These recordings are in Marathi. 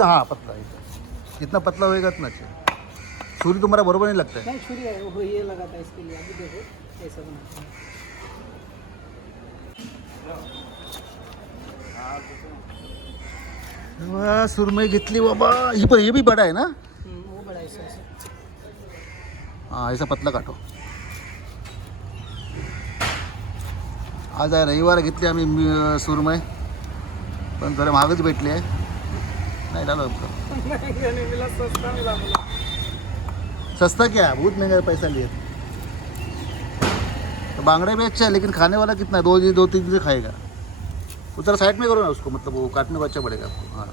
जितना हाँ पतला है जितना पतला होएगा इतना अच्छा सूरी तुम्हारा बरोबर नहीं लगता है नहीं छुरी है वो ये लगा था इसके लिए अभी देखो ऐसा हैं वा, सुरमई घेतली बाबा. ही पण हे बी बडा आहे ना? वो बड़ा ऐसा ऐसा हाँ ऐसा पतला काटो आज आहे रविवार घेतली आम्ही मी- सुरमई. पण जरा महागच भेटली आहे. नाही झालं नहीं मिला सस्ता मिला बोला। सस्ता क्या है? बहुत महँगा पैसा लिए तो बांगड़े भी अच्छा है लेकिन खाने वाला कितना है? दो दिन दो तीन दिन से खाएगा। जरा साइड में करो ना उसको मतलब वो काटने को अच्छा पड़ेगा आपको। हाँ।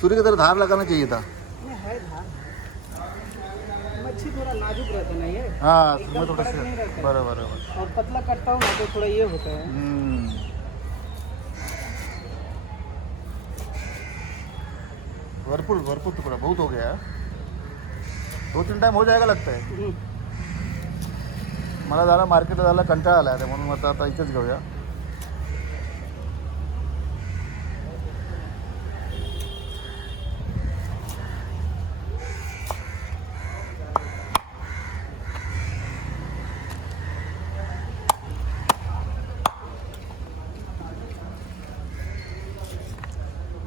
सूर्य की तरह धार लगाना चाहिए था। है धार। मच्छी थोड़ा नाजुक रहता ना ये. हाँ तुम्हें थोड़ा। बरोबर बरोबर. और पतला करता हूँ ना तो थोड़ा ये होता है. भरपूर भरपूर टुकड़ा बहुत हो गया. दो तीन टाइम हो जाएगा लगता है. मला झालं मार्केटला झाला कंटाळा आला आहे म्हणून आता आता इथेच घेऊया.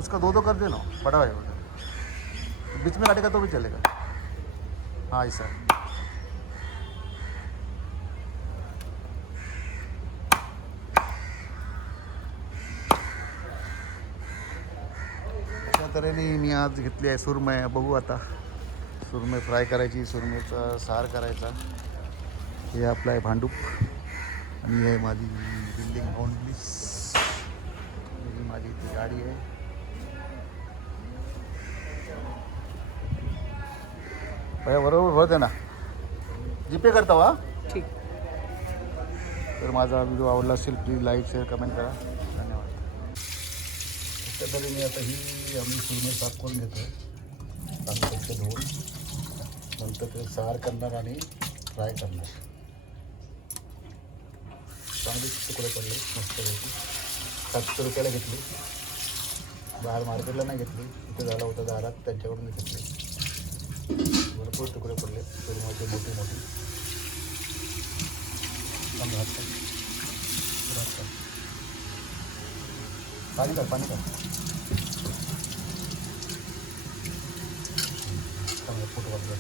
उसका दो दो कर देना। बड़ा भाई वो बीच में काटेगा तो भी चलेगा। हाँ ऐसा अशा तऱ्हेने मी आज घेतली आहे सुरमय बघू आता? सुरमई फ्राय करायची सुरमईचा सार करायचा। हे आपलं आहे भांडूप। आणि हे आहे माझी बिल्डिंग बाउंड्रीस ही माझी ती गाडी आहे. भैया बरोबर होते ना. जीपे करता वा ठीक. तर माझा व्हिडिओ आवडला असेल प्लीज लाईक शेअर कमेंट करा. धन्यवाद. अशा तऱ्हेने आता ही आम्ही सुरमई साफ करून घेतो आहे चांगलं धुवून नंतर ते सार करणार आणि फ्राय करणार. चांगले तुकडे पडले मस्तपैकी सातशे रुपयाला घेतली. बाहेर मार्केटला नाही घेतली. इथे झाला होता दारात त्यांच्याकडून घेतली. भरपूर तुकडे पडले सुरमईचे मोठी मोठी. पाणी काढ पाणी काढ. चांगलं फोटो.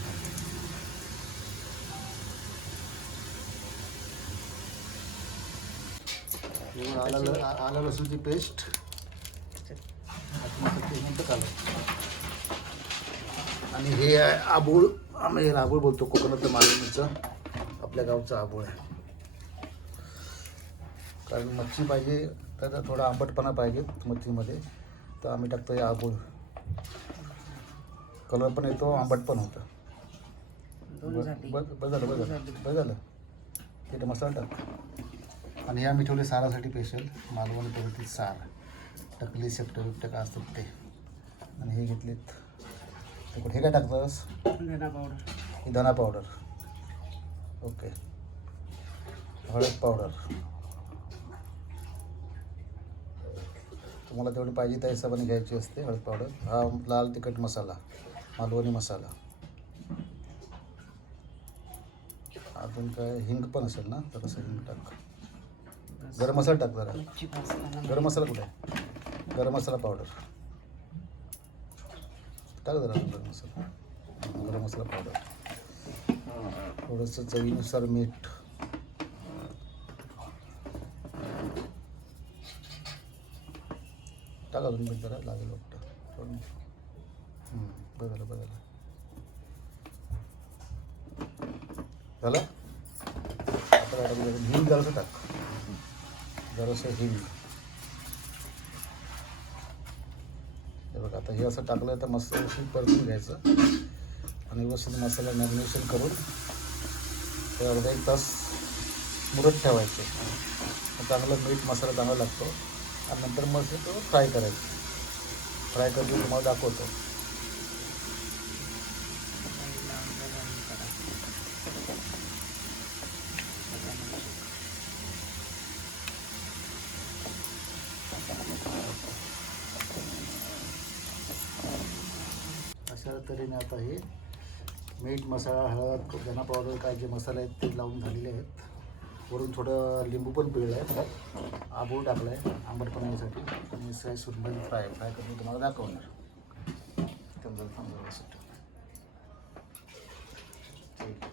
हे आलं लसूणची पेस्ट आलं आणि हे आहे आबूळ. आम्ही याला आबूळ बोलतो कोकणातलं मालवणीचं. आपल्या गावचं आबूळ आहे. कारण मच्छी पाहिजे तर थोडा आंबटपणा पाहिजे मच्छीमध्ये. तर आम्ही टाकतो हे आबूळ. कलर पण येतो आंबट पण होतं. बस झालं. बस झालं बस झालं तिथे मसाला टाक. आणि हे आम्ही ठेवले सारासाठी स्पेशल मालवणी पद्धतीत सार टकली शेपटं बिपटं काय असतात ते. आणि हे घेतलेत कुठे हे काय टाकतंस? धना पावडर ही धना पावडर ओके हळद पावडर तुम्हाला तेवढी पाहिजे त्या हिशोबाने घ्यायची असते हळद पावडर हा लाल तिखट मसाला मालवणी मसाला. अजून काय? हिंग पण असेल ना? तर तसं हिंग टाक. गरम मसाला टाक जरा. गरम मसाला कुठे? गरम मसाला पावडर टाक जरा गरम मसाला. गरम मसाला पावडर थोडंसं चवीनुसार मीठ. टाक अजून मीठ जरा लागेल वाटतं. थोडं बघायला बरं झालं? झालं आता हिंग जरासं टाक. जरासं हिंग हे बघा आता हे असं टाकलं तर मस्त व्यवस्थित परतून घ्यायचं. आणि व्यवस्थित मसाला मॅरिनेशन करून ते अर्धा एक तास मुरत ठेवायचे. मग चांगलं मीठ मसाला चांगला लागतो. आणि नंतर मग ते तो फ्राय करायचं. फ्राय करून तुम्हाला दाखवतो. तऱ्हेने आता हे मीठ मसाला हळद धना पावडर काय जे मसाले आहेत ते लावून झालेले आहेत. वरून थोडं लिंबू पण पिळलं आहे आबू टाकलं आहे आंबटपणासाठी आणि फ्राय सुरमई फ्राय फ्राय करून तुम्हाला दाखवणार. समजा समजा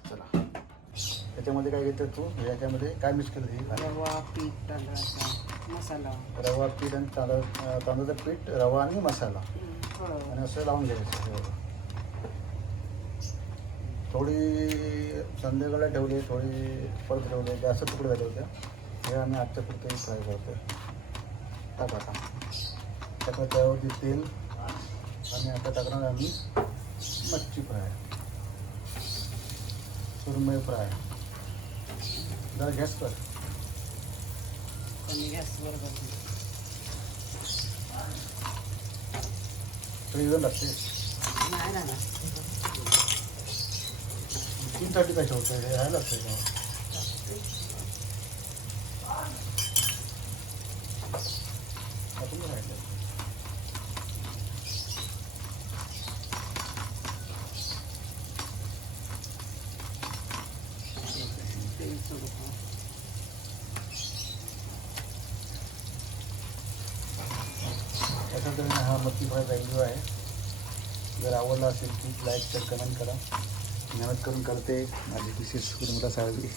चला. त्याच्यामध्ये काय घेतं तू? याच्यामध्ये काय मिक्स केलं हे? रवा पीठ मसाला. रवा पीठ आणि तांदळाचं पीठ रवा आणि मसाला. हळद आणि असं लावून घ्यायचं. थोडी संध्याकाळला ठेवली थोडी परत ठेवली जास्त तुकडे झाले होते. हे आम्ही आजच्या पुरते फ्राय करतो टाका आता. त्याच्यात त्यावरती तेल आणि आता टाकणार आम्ही मच्छी फ्राय. सुरमई फ्राय. जरा गॅसवर एकदम लागते तीन ना ना तीनसाठी काय हे राहायला राहिलं. हा मच्छी व्हॅल्यू आहे. जर आवडला असेल प्लीज लाईक शेअर कमेंट करा. मेहनत करून करते. माझी विशेष करून मला साळवी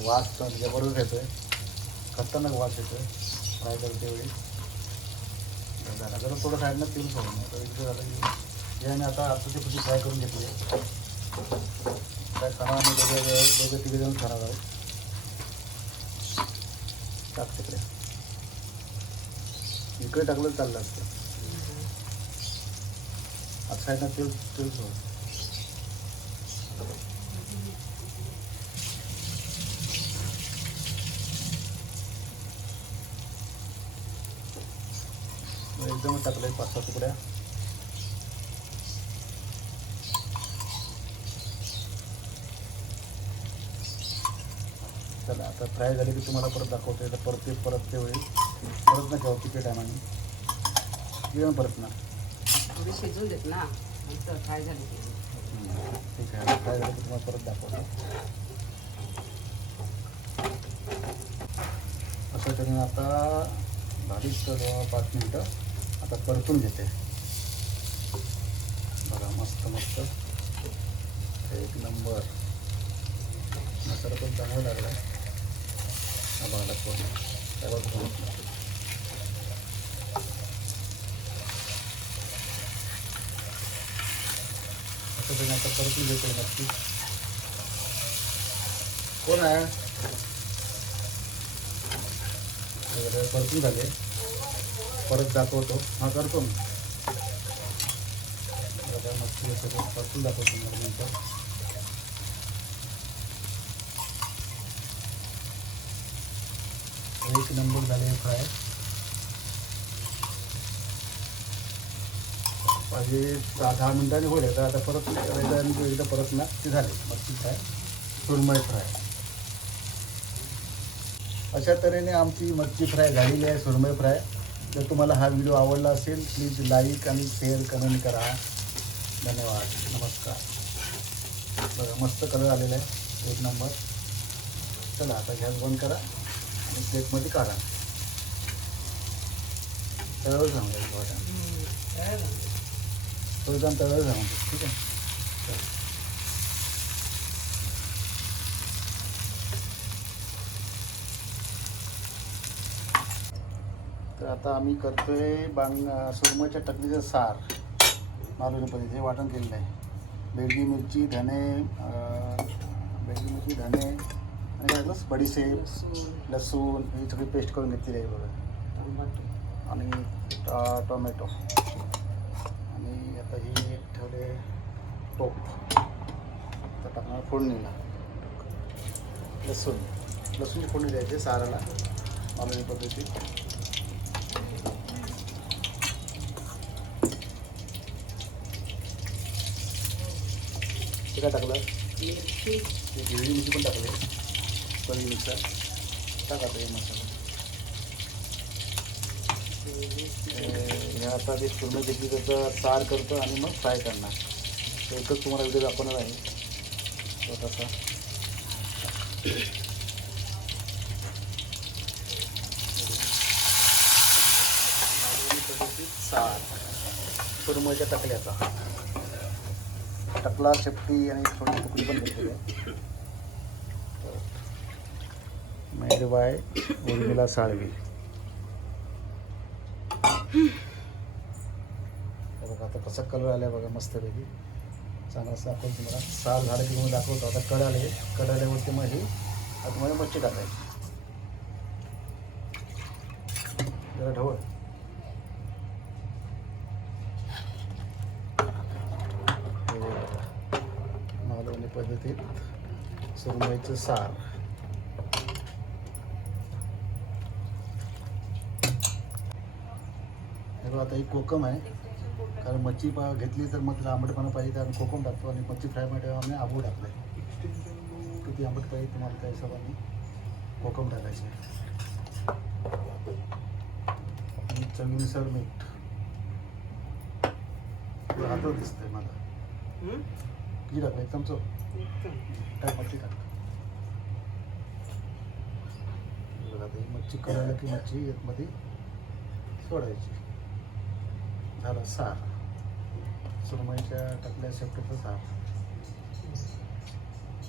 वास तर जबरदस्त येतोय. खतरनाक वास येतोय. फ्राय करते वेळी झाला. जरा थोडं साईडनं तेल सोडून तर इथे झालं की हे आता आताची पुढची फ्राय करून घेतली. काय खाणार आम्ही दोघे दोघे तिघे जाऊन खाणार आहोत. टाक तिकडे. इकडे टाकलं चाललं असतं. आता साईडनं तेल तेल सोड एकदमच टाकलंय पाच सहा तुकड्या. चला आता फ्राय झाली की तुम्हाला परत दाखवतो तर परत ते परत ते होईल. परत ना ठेवा किती टायमाने येऊन परत ना. थोडी शिजून देत ना. नंतर काय झाली ठीक आहे फ्राय झालं की. तुम्हाला परत दाखवतो असं तऱ्हेने आता भारीच पाच मिनटं आता परतून घेते. बघा मस्त मस्त. एक नंबर. मसाला पण चांगला लागला. हा बघा पूर्ण त्यावर पूर्ण आता परतून येतो नक्की. कोण आहे? परतून झाले. परत दाखवतो. हा करतो मी. नक्की सगळं परतून दाखवतो मग नंतर. एक नंबर झाले फ्राय माझे दहा दहा मिनिटांनी होईल तर आता परत एकदा आणि एकदा परत ना ते झाले. मच्छी फ्राय सुरमय फ्राय अशा तऱ्हेने आमची मच्छी फ्राय झालेली आहे सुरमय फ्राय जर तुम्हाला हा व्हिडिओ आवडला असेल प्लीज लाईक आणि शेअर कमेंट करा. धन्यवाद. नमस्कार. बघा मस्त कलर आलेला आहे. एक नंबर चला आता गॅस बंद करा आणि प्लेटमध्ये काढा. सर्व सांगा बघा थोडं ठीक आहे? तर आता आम्ही करतोय बांग सुरमईच्या टकलीचं सार. मालवणी पद्धतीचे वाटण केलेलं आहे. बेडगी मिरची धने बेडगी मिरची धने आणि काय लागलं बडीशेप लसूण ही सगळी पेस्ट करून घेतलेली आहे बघा. आणि टोमॅटो. आता ही ठेवले टोप. आता टाकणार फोडणीला लसूण. लसूणची फोडणी द्यायची साराला. मालवणी पद्धती ते काय टाकलं? मिरची. हिरवी मिरची पण टाकली. चवीनुसार टाका ते मसाला. आता ते पूर्ण देखील त्याचा तार करतो आणि मग फ्राय करणार. एकच तुम्हाला व्हिडिओ दाखवणार आहे. स्वतःचा मालवणी सार. टकल्याचा. टकला शेपटी आणि थोडी तुकडी पण घेतली आहे. Made by Urmila Salvi. बघा आता कसा कलर आला बघा मस्तपैकी. चांगला दाखवतो तुम्हाला साल झालं की मी दाखवतो. आता कळ आले कळ आल्यावरती मग ही आतमध्ये मच्छी टाकायची. जरा ढवळ. मालवणी पद्धतीत सुरमईचं सार बघा आता ही कोकम आहे. कारण मच्छी पा घेतली तर मग तिला आंबटपणा पाहिजे तर आम्ही कोकम टाकतो आणि मच्छी फ्रायमध्ये आम्ही आबू टाकलं किती आंबट पाहिजे तुम्हाला त्या हिशोबाने? कोकम टाकायचे. आणि चवीनुसार मीठ. हातच दिसतंय मला. किती टाकलं एक चमचो. टाक मच्छी टाक. बघा मच्छी करायला की मच्छी यातमध्ये सोडायची. झालं सार. सुरमईच्या टाकल्या शेपटीचं सार.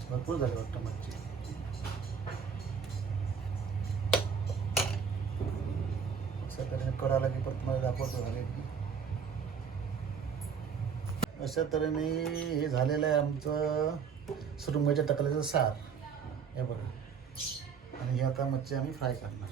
भरपूर झाले वाटतं मच्छी. अशा तऱ्हेने कळाला की परत मला दाखवतो झाले. की अशा तऱ्हेने हे झालेलं आहे आमचं सुरमईच्या टकल्याचं सार. हे बघा. आणि हे आता मच्छी आम्ही फ्राय करणार.